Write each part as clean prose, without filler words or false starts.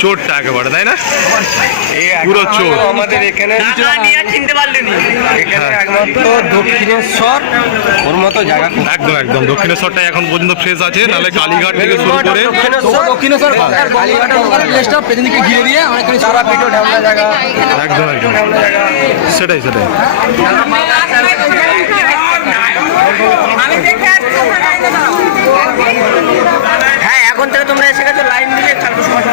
চোরটা একেবারে, তাই না? পুরো চোর আমাদের এখানে চিনতে পারলেন এখানে একমাত্র দক্ষিণেশ্বর ওর মতো জায়গা। একদম একদম দক্ষিণেশ্বরটা এখন পর্যন্ত ফ্রেশ আছে, নাহলে কালীঘাট থেকে শুরু করে দক্ষিণেশ্বর কালীঘাটের পেছনদিকে ঘিরে দিয়ে অনেকখানি সারা পিঠো ঢামনা জায়গা। একদম একদম সেটাই সেটাই। হ্যাঁ, এখন থেকে তোমরা এসে গেছো লাইন দিলে কালকে সময়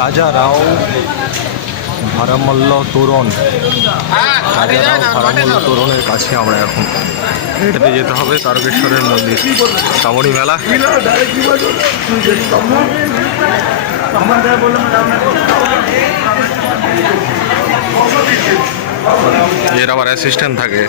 রাজা রাও ভারামল্ল তোরণ, রাজা রাও ভারামল্ল তোরণের কাছে আমরা এখন এটাতে যেতে হবে। তারকেশ্বরের মন্দির, শ্রাবণী মেলা। এর আবার অ্যাসিস্ট্যান্ট থাকে।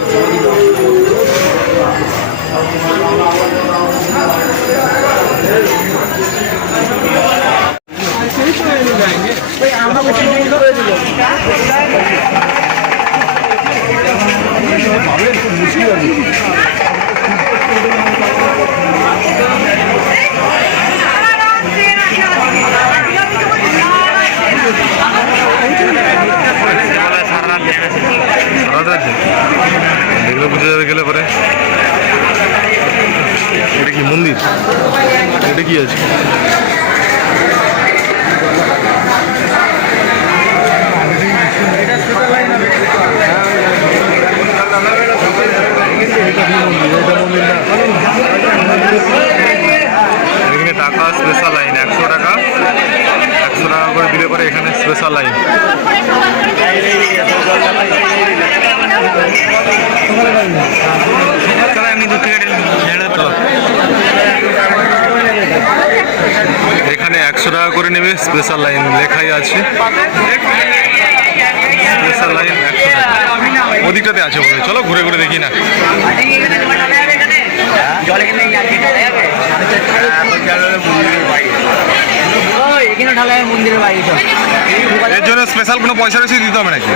এগুলো বুঝে যাবে গেলে পরে। এটা কি মন্দির? এটা কি আছে? এখানে টাকা স্পেশাল লাইন 100 টাকা, 100 টাকা করে দিলে পরে এখানে স্পেশাল লাইন। এখানে 100 টাকা করে নেবে, স্পেশাল লাইন লেখাই আছে। স্পেশাল লাইন 100 টাকা। ওদিকটাতে আছে বলে, চলো ঘুরে ঘুরে দেখি না। এর জন্য স্পেশাল কোনো পয়সা বেশি দিতে হবে নাকি?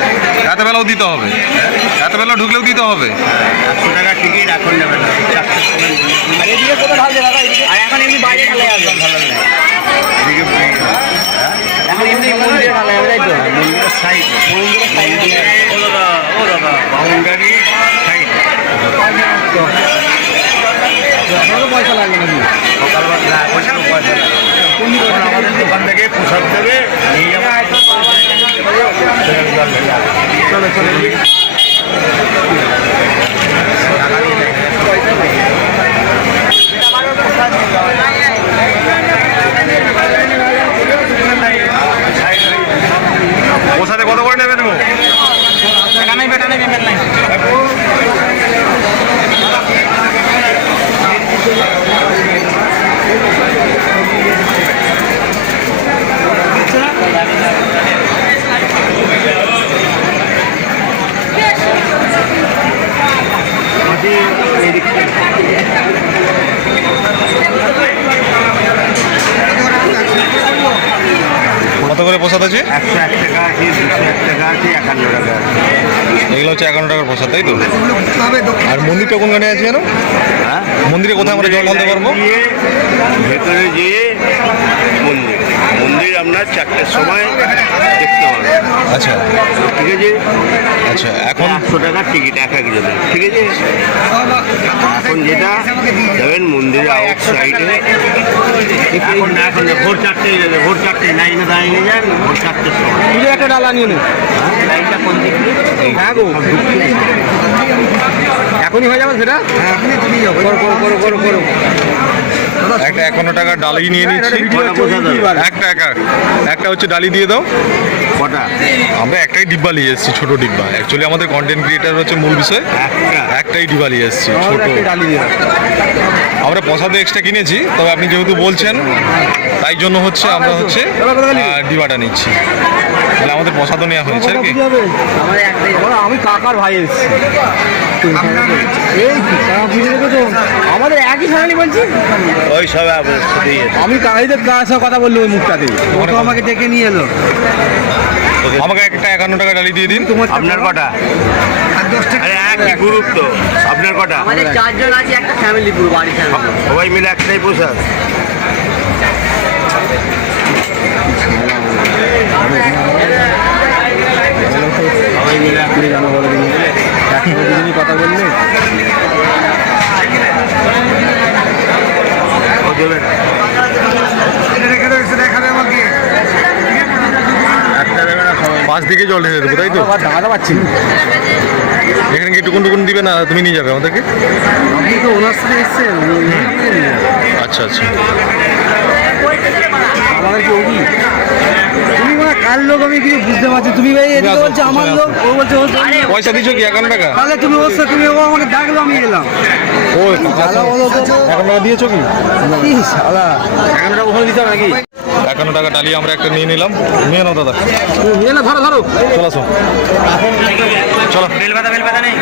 এত বেলাও দিতে হবে? এত বেলা ঢুকলেও দিতে হবে? 100 টাকা টিকিট এখন নেবে না। আর এখন এমনি বাইরে ঢালা যাবে, ভালো লাগে এখন এমনি মন্দিরে ঢালা যাবে, তাই তো? মন্দিরের সাইড, মন্দিরের সাইডে বাউন্ডারি সাইড পয়সা লাগবে নাকি? সকালবেলা পয়সা লাগবে। আমাদের দোকান থেকে প্রসাদ দেবে, নিয়ে যাবো। চলো চলো ওর সাথে কত করে নেবেন? টাকা নাই, বেটা নাই, পেমেন্ট নাই। কত করে প্রসাদ আছে? 101 টাকা আছে, 201 টাকা আছে, 51 টাকা আছে। এগুলো হচ্ছে 51 টাকার প্রসাদ, তাই তো? আর মন্দিরটা কোনখানে আছে জানো? হ্যাঁ, মন্দিরে কোথায় আমরা জল ঢালতে পারবো? ভেতরে গিয়ে মন্দির মন্দির আপনার 4টের সময় দেখতে হবে। আচ্ছা ঠিক আছে। আচ্ছা, এখন 100 টাকার টিকিট এক একজনের, ঠিক আছে। এখন যেটা যাবেন মন্দিরের আউট সাইডে, এখন না, এখন ভোর 4টেই যাবে, ভোর 4টে লাইনে দাঁড়িয়ে যান, ভোর 4টের সময়। তুই একটা ডালা নিয়ে নে। লাইনটা কোন দিকে? হ্যাঁ গো, এখনই হয়ে যাবে সেটা। হ্যাঁ, এখনই তুমি যাও, করো করো করো করো করো। একটা 51 টাকার ডালি নিয়ে নিচ্ছি। একটা হচ্ছে ডালি দিয়ে দাও। কটা? আমরা একটাই ডিব্বা নিয়ে এসেছি, ছোট ডিব্বা। অ্যাকচুয়ালি আমাদের কন্টেন্ট ক্রিয়েটার হচ্ছে মূল বিষয়, একটাই ডিব্বা নিয়ে এসেছি ছোট। ডালি দিয়ে আমরা প্রসাদে এক্সট্রা কিনেছি, তবে আপনি যেহেতু বলছেন তাই জন্য হচ্ছে আমরা হচ্ছে ডিবাটা নিচ্ছি। তাহলে আমাদের প্রসাদও নেওয়া হয়েছে আর কি। আমাদের একটাই, আমি কাকার ভাই এসেছি। এই কি কাকা বুঝে রেখেছো? আমাদের একই ফ্যামিলি বলছি। ওই সব আমি কাকাইদের কার সাথে কথা বললো ওই মুখটাতে, ও তো আমাকে ডেকে নিয়ে এলো। আমাকে একটা 51 টাকা ডালি দিয়ে দিন। আপনার কটা? আরে একই গ্রুপ তো। আপনার কটা? আমাদের 4 জন আছে, একটা ফ্যামিলি পুরো বাড়ি ফ্যামিলি। সবাই মিলে একটাই পোশাক। সবাই মিলে একটাই জামা বলে দিন। কথা বললে ও দেবেন। একটা দেবে না সবাই। পাঁচ দিকে জল ঢেলে দেবো, তাই তো? দাঁড়াতে পারছি না। এখানে কি টুকুন টুকুন দিবে না তুমি নিয়ে যাবে আমাদেরকে? আপনি তো ওনার সাথে এসছেন। আচ্ছা আচ্ছা। আমাদের কি ওগি? তুমি মানে কার লোক আমি কিছু বুঝতে পারছি। তুমি ভাই এদিকে বলছো আমার লোক, ও বলছে ওর লোক। পয়সা দিচ্ছ কি 51 টাকা? তাহলে তুমি ওর সাথে তুমি ও আমাকে ডাকলো, আমি এলাম। ও 51 টাকা দিয়েছো কি? কি শালা, 51 টাকা ওখানে দিতে হবে নাকি? 51 টাকা ডালি আমরা একটা নিয়ে নিলাম। নিয়ে নাও দাদা। নিয়ে না, ধরো ধরো। চলো আসো। চলো বেলপাতা নেই।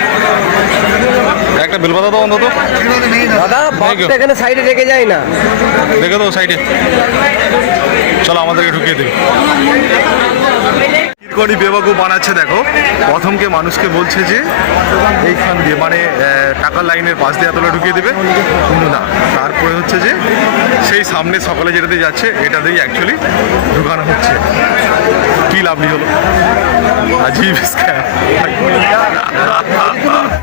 একটা বেলপাতা দাও অন্তত। দাদা বাসটা এখানে সাইডে রেখে যায় না। দেখে দাও সাইডে। চলো আমাদেরকে ঢুকিয়ে দিই। কিরকনি বেবাকু বানাচ্ছে দেখো। প্রথমকে মানুষকে বলছে যে এইখান দিয়ে মানে টাকার লাইনের পাশ দিয়ে এতটা ঢুকিয়ে দেবে, কিন্তু না। তারপরে হচ্ছে যে সেই সামনে সকালে যেটাতে যাচ্ছে এটাতেই অ্যাকচুয়ালি ঢুকানো হচ্ছে। কি লাভলি হলো, আজীব স্ক্যাম।